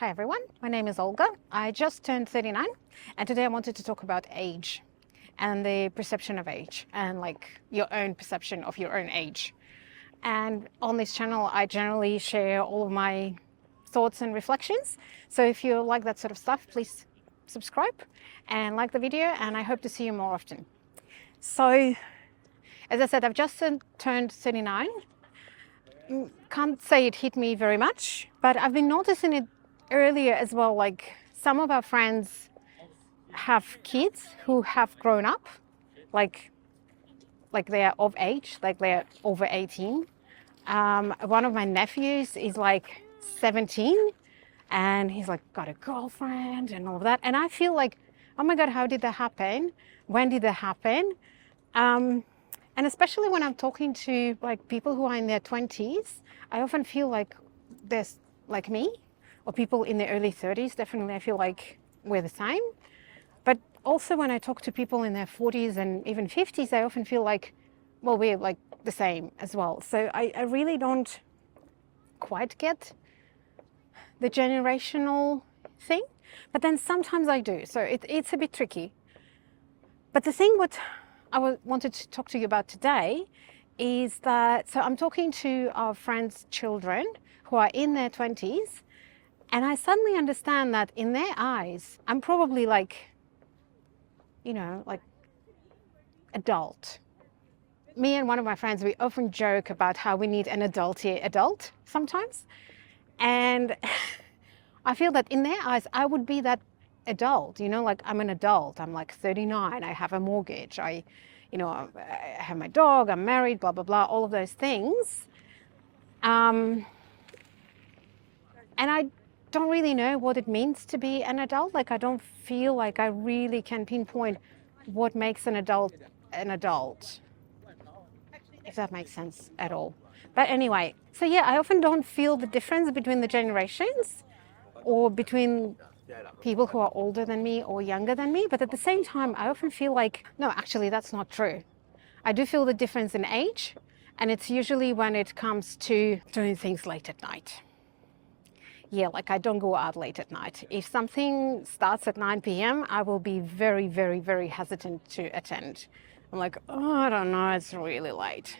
Hi everyone, my name is Olga. I just turned 39 and today I wanted to talk about age and the perception of age and like your own perception of your own age. And on this channel I generally share all of my thoughts and reflections. So if you like that sort of stuff, please subscribe and like the video, and I hope to see you more often. So as I said, I've just turned 39. Can't say it hit me very much, but I've been noticing it earlier as well. Like some of our friends have kids who have grown up, like they are of age, like they're over 18. One of my nephews is like 17 and he's like got a girlfriend and all of that. And I feel like, oh my God, how did that happen? When did that happen? And especially when I'm talking to like people who are in their 20s, I often feel like there's like me, or people in their early 30s. Definitely I feel like we're the same. But also when I talk to people in their 40s and even 50s, I often feel like, well, we're like the same as well. So I really don't quite get the generational thing, but then sometimes I do. So it's a bit tricky. But the thing what I wanted to talk to you about today is that, so I'm talking to our friends' children who are in their 20s, and I suddenly understand that in their eyes, I'm probably like, like adult. Me and one of my friends, we often joke about how we need an adulty adult sometimes. And I feel that in their eyes, I would be that adult, like I'm an adult. I'm like 39, I have a mortgage, I have my dog, I'm married, blah, blah, blah, all of those things. And I don't really know what it means to be an adult. Like, I don't feel like I really can pinpoint what makes an adult, if that makes sense at all. But anyway, so yeah, I often don't feel the difference between the generations or between people who are older than me or younger than me. But at the same time, I often feel like, no, actually, that's not true. I do feel the difference in age, and it's usually when it comes to doing things late at night. Yeah, like I don't go out late at night. If something starts at 9 p.m., I will be very, very, very hesitant to attend. I'm like, oh, I don't know, it's really late.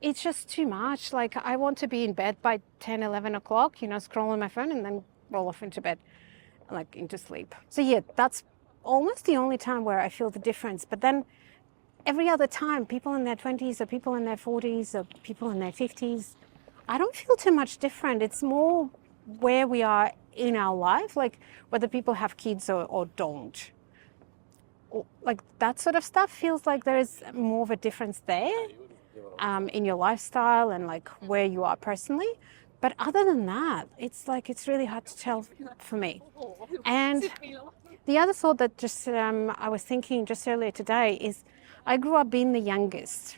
It's just too much. Like, I want to be in bed by 10, 11 o'clock, scroll on my phone and then roll off into bed, like into sleep. So yeah, that's almost the only time where I feel the difference. But then every other time, people in their 20s or people in their 40s or people in their 50s, I don't feel too much different. It's more where we are in our life, like whether people have kids or don't. Like that sort of stuff feels like there is more of a difference there in your lifestyle and like where you are personally. But other than that, it's like it's really hard to tell for me. And the other thought that just I was thinking just earlier today is I grew up being the youngest.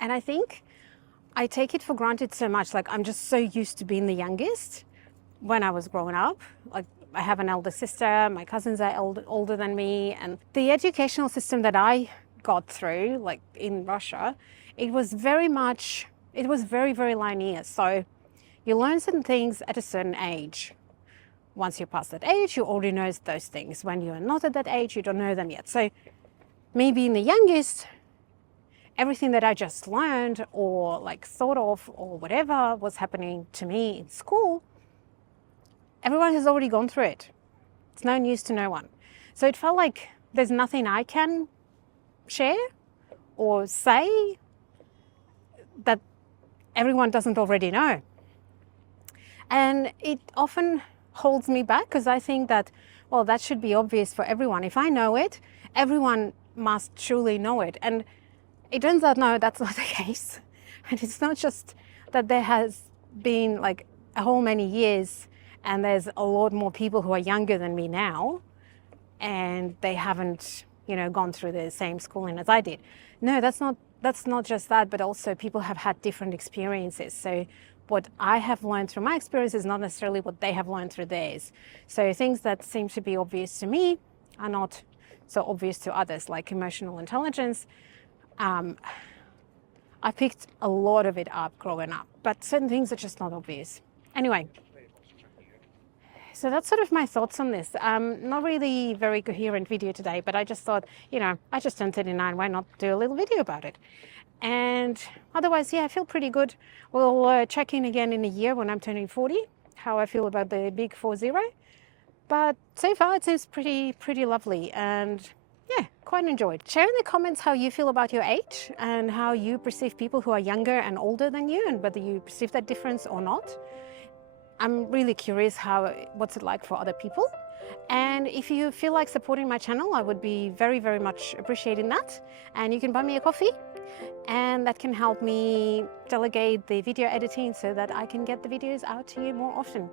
And I think I take it for granted so much. Like I'm just so used to being the youngest when I was growing up. Like I have an elder sister, my cousins are older than me. And the educational system that I got through, like in Russia, it was very, very linear. So you learn certain things at a certain age. Once you're past that age, you already know those things. When you're not at that age, you don't know them yet. So me being the youngest, everything that I just learned or like thought of or whatever was happening to me in school, everyone has already gone through it. It's no news to no one. So it felt like there's nothing I can share or say that everyone doesn't already know. And it often holds me back because I think that, well, that should be obvious for everyone. If I know it, everyone must truly know it. And it turns out, no, that's not the case. And it's not just that there has been like a whole many years and there's a lot more people who are younger than me now and they haven't, gone through the same schooling as I did. No, that's not just that, but also people have had different experiences. So what I have learned through my experience is not necessarily what they have learned through theirs. So things that seem to be obvious to me are not so obvious to others, like emotional intelligence. I picked a lot of it up growing up, but certain things are just not obvious. Anyway, So that's sort of my thoughts on this. Not really very coherent video today, but I just thought, I just turned 39, why not do a little video about it? And otherwise, yeah, I feel pretty good. We'll check in again in a year when I'm turning 40, how I feel about the big 40. But so far it seems pretty lovely, and yeah, quite enjoyed. Share in the comments how you feel about your age and how you perceive people who are younger and older than you, and whether you perceive that difference or not. I'm really curious what's it like for other people. And if you feel like supporting my channel, I would be very much appreciating that. And you can buy me a coffee, and that can help me delegate the video editing so that I can get the videos out to you more often.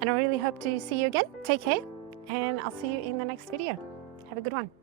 And I really hope to see you again. Take care, and I'll see you in the next video. Have a good one.